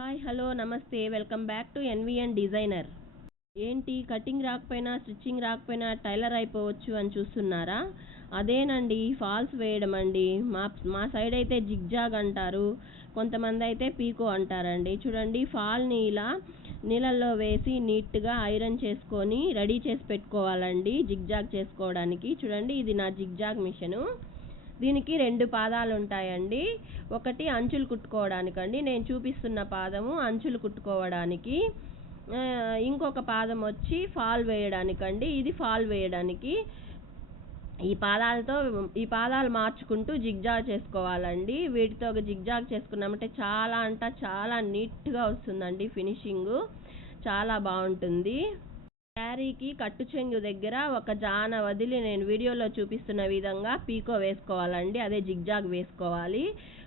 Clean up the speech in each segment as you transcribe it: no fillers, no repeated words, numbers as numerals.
Hi hello నమస్తే welcome back to NVN designer. ఏంటి cutting రాకపోయినా స్టిచ్చింగ్ రాకపోయినా టైలర్ అయిపోవచ్చు అని చూస్తున్నారా? అదేనండి ఫాల్స్ వేయడం అండి. మా మా సైడ్ అయితే జిగ్జాగ్ అంటారు, కొంతమంది అయితే పీకో అంటారండి. చూడండి, ఫాల్ని ఇలా నీళ్ళల్లో వేసి నీట్గా ఐరన్ చేసుకొని రెడీ చేసి పెట్టుకోవాలండి జిగ్జాగ్ చేసుకోవడానికి. చూడండి, ఇది నా జిగ్జాగ్ మిషను. దీనికి 2 పాదాలు ఉంటాయండి. ఒకటి అంచులు కుట్టుకోవడానికండి, నేను చూపిస్తున్న పాదము అంచులు కుట్టుకోవడానికి. ఇంకొక పాదం వచ్చి ఫాల్ వేయడానికండి, ఇది ఫాల్ వేయడానికి. ఈ పాదాలు మార్చుకుంటూ జిగ్జాగ్ చేసుకోవాలండి. వీటితో ఒక జిగ్జాగ్ చేసుకున్నామంటే చాలా నీట్గా వస్తుందండి. ఫినిషింగ్ చాలా బాగుంటుంది. శారీకి కట్టు చెంగు దగ్గర ఒక జాన వదిలి నేను వీడియోలో చూపిస్తున్న విధంగా పీకో వేసుకోవాలండి, అదే జిగ్జాగ్ వేసుకోవాలి.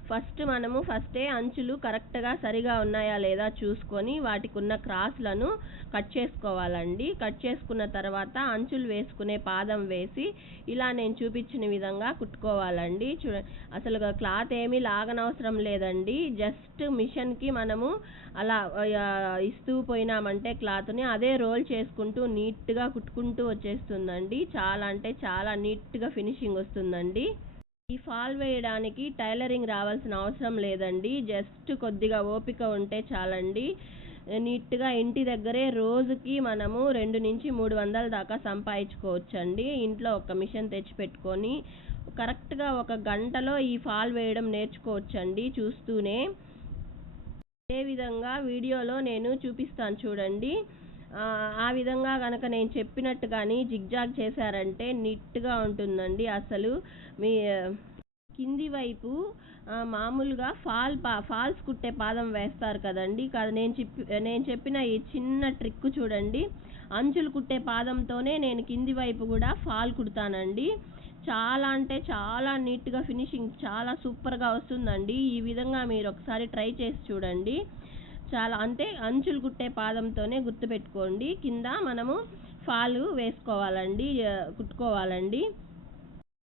ఫస్టే అంచులు కరెక్ట్గా సరిగా ఉన్నాయా లేదా చూసుకొని వాటికి ఉన్న క్రాస్లను కట్ చేసుకోవాలండి. కట్ చేసుకున్న తర్వాత అంచులు వేసుకునే పాదం వేసి ఇలా నేను చూపించిన విధంగా కుట్టుకోవాలండి. అసలు క్లాత్ ఏమీ లాగనవసరం లేదండి. జస్ట్ మిషన్కి మనము అలా ఇస్తూ పోయినామంటే క్లాత్ని అదే రోల్ చేసుకుంటూ నీట్గా కుట్టుకుంటూ వచ్చేస్తుందండి. చాలా నీట్గా ఫినిషింగ్ వస్తుందండి. ఈ ఫాల్ వేయడానికి టైలరింగ్ రావాల్సిన అవసరం లేదండి. జస్ట్ కొద్దిగా ఓపిక ఉంటే చాలండి. నీట్గా ఇంటి దగ్గరే రోజుకి మనము 2 నుంచి 300 దాకా సంపాదించుకోవచ్చండి. ఇంట్లో ఒక మిషన్ తెచ్చి పెట్టుకొని కరెక్ట్గా 1 గంటలో ఈ ఫాల్ వేయడం నేర్చుకోవచ్చండి చూస్తూనే. అదేవిధంగా వీడియోలో నేను చూపిస్తాను చూడండి. ఆ విధంగా కనుక నేను చెప్పినట్టు కానీ జిగ్జాగ్ చేశారంటే నీట్గా ఉంటుందండి. అసలు మీ కింది వైపు మామూలుగా ఫాల్స్ కుట్టే పాదం వేస్తారు కదండి. నేను చెప్పిన ఈ చిన్న ట్రిక్ చూడండి, అంచులు కుట్టే పాదంతోనే నేను కింది వైపు కూడా ఫాల్ కుడతానండి. చాలా నీట్గా ఫినిషింగ్ చాలా సూపర్గా వస్తుందండి. ఈ విధంగా మీరు ఒకసారి ట్రై చేసి చూడండి. అంచులు కుట్టే పాదంతోనే గుర్తుపెట్టుకోండి. కింద మనము ఫాల్ వేసుకోవాలండి, కుట్టుకోవాలండి.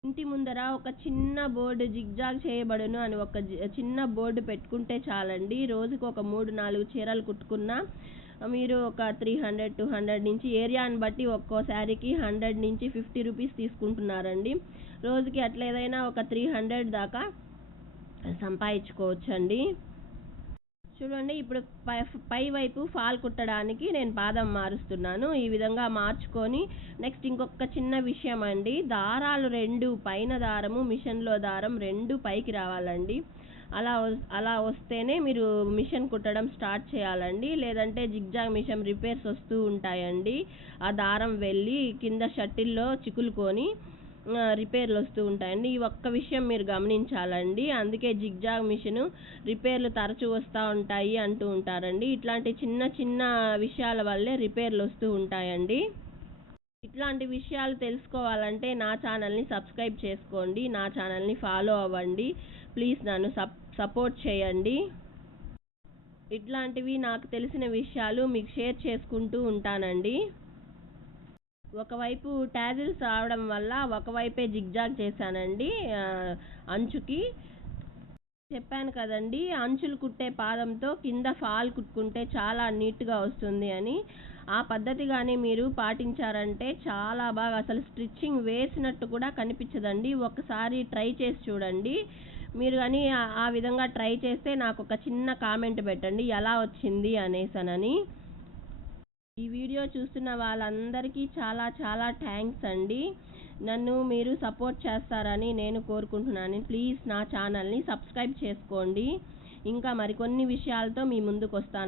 ఇంటి ముందర ఒక చిన్న బోర్డు జిగ్జాగ్ చేయబడును అని ఒక చిన్న బోర్డు పెట్టుకుంటే చాలండి. రోజుకు ఒక 3-4 చీరలు కుట్టుకున్నా మీరు ఒక 300-200 నుంచి ఏరియాని బట్టి ఒక్కో శారీకి 100 నుంచి 50 రూపీస్ తీసుకుంటున్నారండి. రోజుకి అట్లా ఏదైనా ఒక 300 దాకా సంపాదించుకోవచ్చండి. చూడండి, ఇప్పుడు పై వైపు ఫాల్ కుట్టడానికి నేను పాదం మారుస్తున్నాను. ఈ విధంగా మార్చుకొని నెక్స్ట్ ఇంకొక చిన్న విషయం అండి, దారాలు 2 పైన దారము మిషన్లో దారం 2 పైకి రావాలండి. అలా వస్తేనే మీరు మిషన్ కుట్టడం స్టార్ట్ చేయాలండి. లేదంటే జిగ్జాగ్ మిషన్ రిపేర్స్ వస్తూ ఉంటాయండి. ఆ దారం వెళ్ళి కింద షటిల్లో చిక్కులుకొని రిపేర్లు వస్తూ ఉంటాయండి. ఈ ఒక్క విషయం మీరు గమనించాలండి. అందుకే జిగ్జాగ్ మిషన్ రిపేర్లు తరచూ వస్తూ ఉంటాయి అంటూ ఉంటారండి. ఇట్లాంటి చిన్న విషయాల వల్లే రిపేర్లు వస్తూ ఉంటాయండి. ఇట్లాంటి విషయాలు తెలుసుకోవాలంటే నా ఛానల్ని సబ్స్క్రైబ్ చేసుకోండి, నా ఛానల్ని ఫాలో అవ్వండి. ప్లీజ్ నన్ను సపోర్ట్ చేయండి. ఇట్లాంటివి నాకు తెలిసిన విషయాలు మీకు షేర్ చేసుకుంటూ ఉంటానండి. ఒకవైపు టాజిల్స్ రావడం వల్ల ఒకవైపే జిగ్జాగ్ చేశానండి. అంచుకి చెప్పాను కదండి, అంచులు కుట్టే పాదంతో కింద ఫాల్ కుట్టుకుంటే చాలా నీట్గా వస్తుంది అని. ఆ పద్ధతి కానీ మీరు పాటించారంటే చాలా బాగా, అసలు స్టిచ్చింగ్ వేసినట్టు కూడా కనిపించదండి. ఒకసారి ట్రై చేసి చూడండి. మీరు కానీ ఆ విధంగా ట్రై చేస్తే నాకు ఒక చిన్న కామెంట్ పెట్టండి ఎలా వచ్చింది అనేసనని. ఈ వీడియో చూస్తున్న వాళ్ళందరికీ చాలా థ్యాంక్స్ అండి. నన్ను మీరు సపోర్ట్ చేస్తారని నేను కోరుకుంటున్నాను. ప్లీజ్ నా ఛానల్ని సబ్స్క్రైబ్ చేసుకోండి. ఇంకా మరికొన్ని విషయాలతో మీ ముందుకు వస్తాను.